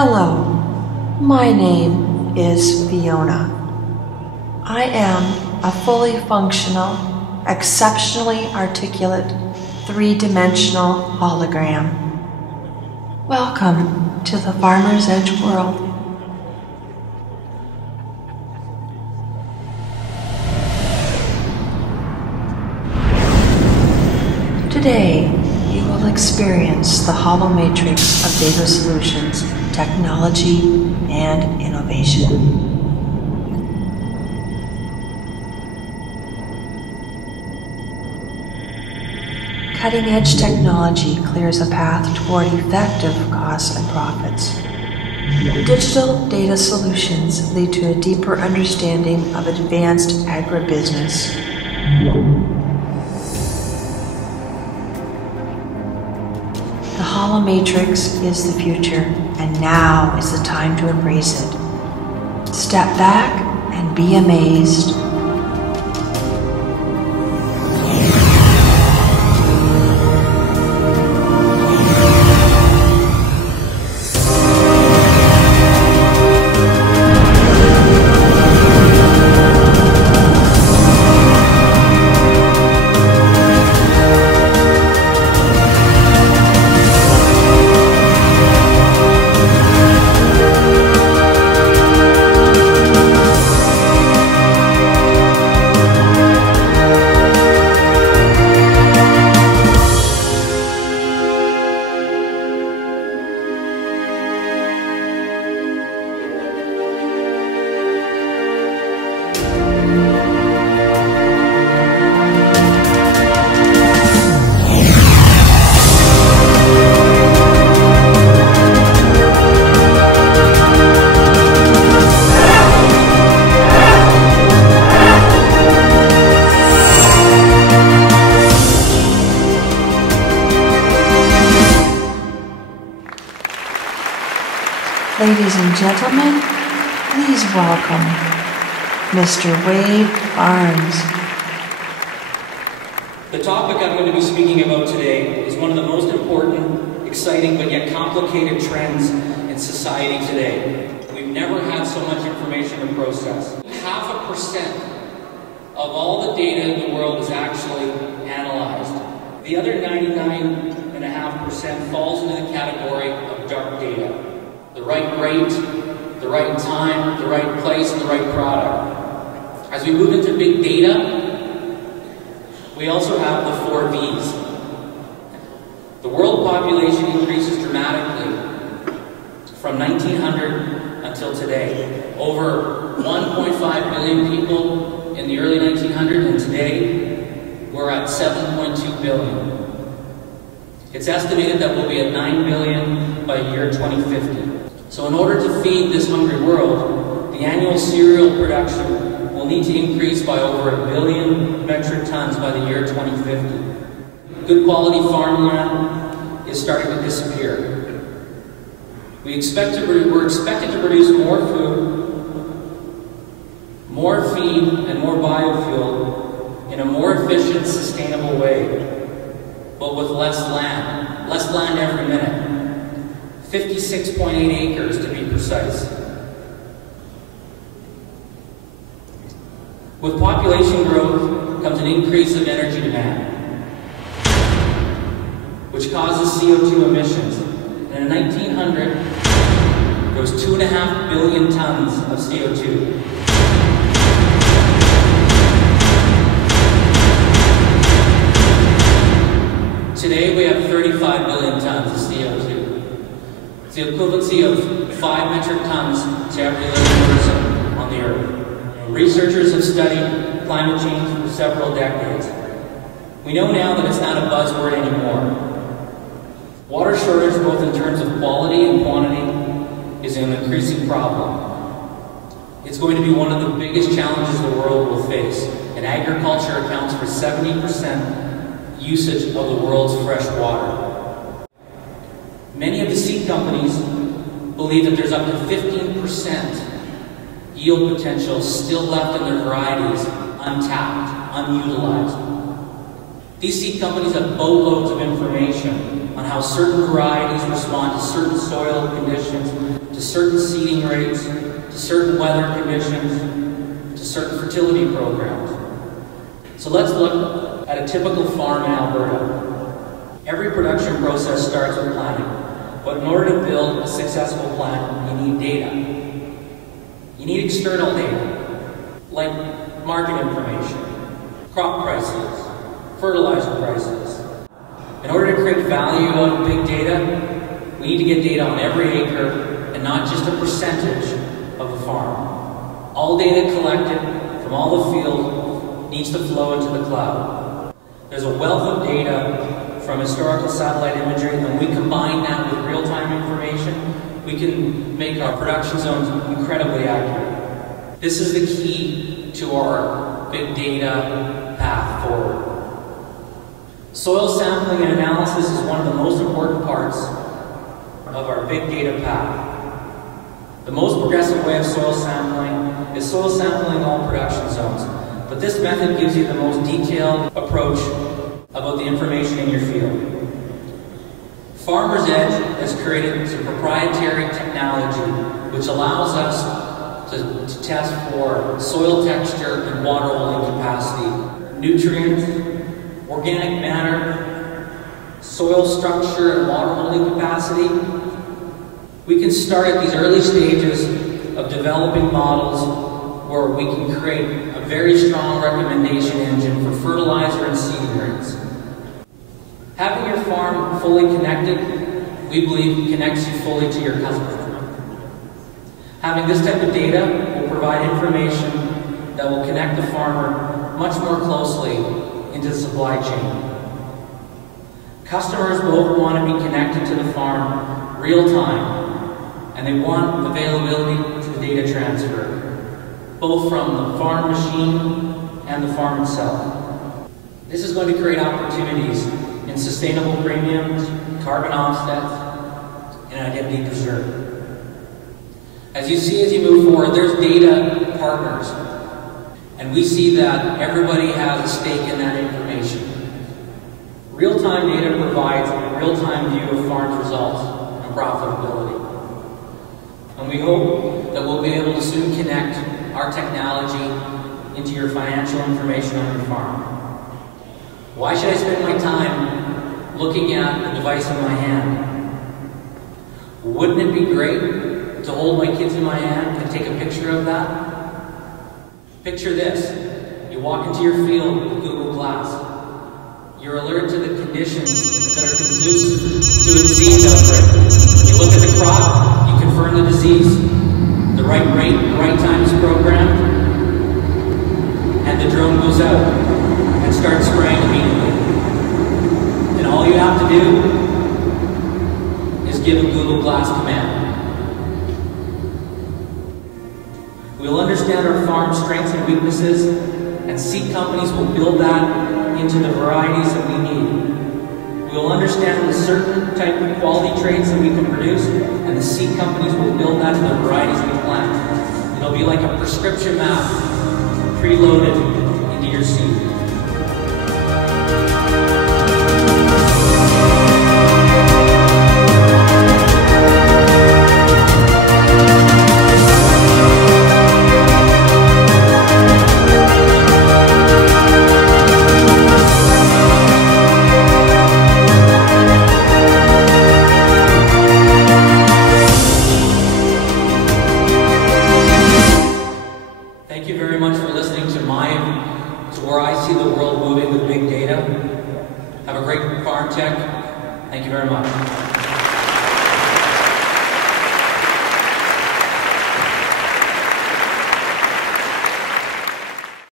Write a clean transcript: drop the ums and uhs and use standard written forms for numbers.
Hello, my name is Fiona. I am a fully functional, exceptionally articulate, three-dimensional hologram. Welcome to the Farmer's Edge world. Today, you will experience the hollow matrix of data solutions, technology, and innovation. Cutting-edge technology clears a path toward effective costs and profits. Digital data solutions lead to a deeper understanding of advanced agribusiness. The hollow matrix is the future, and now is the time to embrace it. Step back and be amazed. Ladies and gentlemen, please welcome Mr. Wade Barnes. The topic I'm going to be speaking about today is one of the most important, exciting, but yet complicated trends in society today. We've never had so much information to process. 0.5% of all the data in the world is actually analyzed. The other 99.5% falls into the category of dark data. The right rate, the right time, the right place, and the right product. As we move into big data, we also have the 4 V's. The world population increases dramatically from 1900 until today. Over 1.5 billion people in the early 1900s, and today we're at 7.2 billion. It's estimated that we'll be at 9 billion by year 2050. So in order to feed this hungry world, the annual cereal production will need to increase by over 1 billion metric tons by the year 2050. Good quality farmland is starting to disappear. We're expected to produce more food, more feed, and more biofuel in a more efficient, sustainable way, but with less land every minute. 56.8 acres to be precise. With population growth comes an increase of energy demand, which causes CO2 emissions. And in 1900, there was 2.5 billion tons of CO2. Today we have 35 billion tons of CO2. It's the equivalency of 5 metric tons to every living person on the Earth. Researchers have studied climate change for several decades. We know now that it's not a buzzword anymore. Water shortage, both in terms of quality and quantity, is an increasing problem. It's going to be one of the biggest challenges the world will face, and agriculture accounts for 70% usage of the world's fresh water. Many of the seed companies believe that there's up to 15% yield potential still left in their varieties untapped, unutilized. These seed companies have boatloads of information on how certain varieties respond to certain soil conditions, to to certain seeding rates, to certain weather conditions, to certain fertility programs. So let's look at a typical farm in Alberta. Every production process starts with planning, but in order to build a successful plan, you need data. You need external data, like market information, crop prices, fertilizer prices. In order to create value out of big data, we need to get data on every acre and not just a percentage of the farm. All data collected from all the field needs to flow into the cloud. There's a wealth of data from historical satellite imagery, and when we combine that with real-time information, we can make our production zones incredibly accurate. This is the key to our big data path forward. Soil sampling and analysis is one of the most important parts of our big data path. The most progressive way of soil sampling is soil sampling all production zones, but this method gives you the most detailed approach about the information in your field. Farmer's Edge has created some proprietary technology which allows us to test for soil texture and water holding capacity, nutrients, organic matter, soil structure and water holding capacity. We can start at these early stages of developing models where we can create a very strong recommendation engine for fertilizer and seeding rates. Having your farm fully connected, we believe, connects you fully to your customer. Having this type of data will provide information that will connect the farmer much more closely into the supply chain. Customers both want to be connected to the farm real time, and they want availability to the data transfer, both from the farm machine and the farm itself. This is going to create opportunities in sustainable premiums, carbon offsets, and identity preserve. As you see as you move forward, there's data partners, and we see that everybody has a stake in that information. Real-time data provides a real-time view of farm results and profitability. And we hope that we'll be able to soon connect our technology into your financial information on your farm. Why should I spend my time looking at the device in my hand? Wouldn't it be great to hold my kids in my hand and take a picture of that? Picture this. You walk into your field with Google Glass. You're alert to the conditions that are conducive to a disease outbreak. You look at the crop, you confirm the disease, the right rate, the right time is programmed, and the drone goes out and starts spraying immediately. And all you have to do is give a Google Glass command. We'll understand our farm's strengths and weaknesses, and seed companies will build that into the varieties that we need. We'll understand the certain type of quality traits that we can produce, and the seed companies will build that to the varieties we plant. It'll be like a prescription map preloaded into your seed. Thank you very much for listening to where I see the world moving with big data. Have a great farm tech. Thank you very much.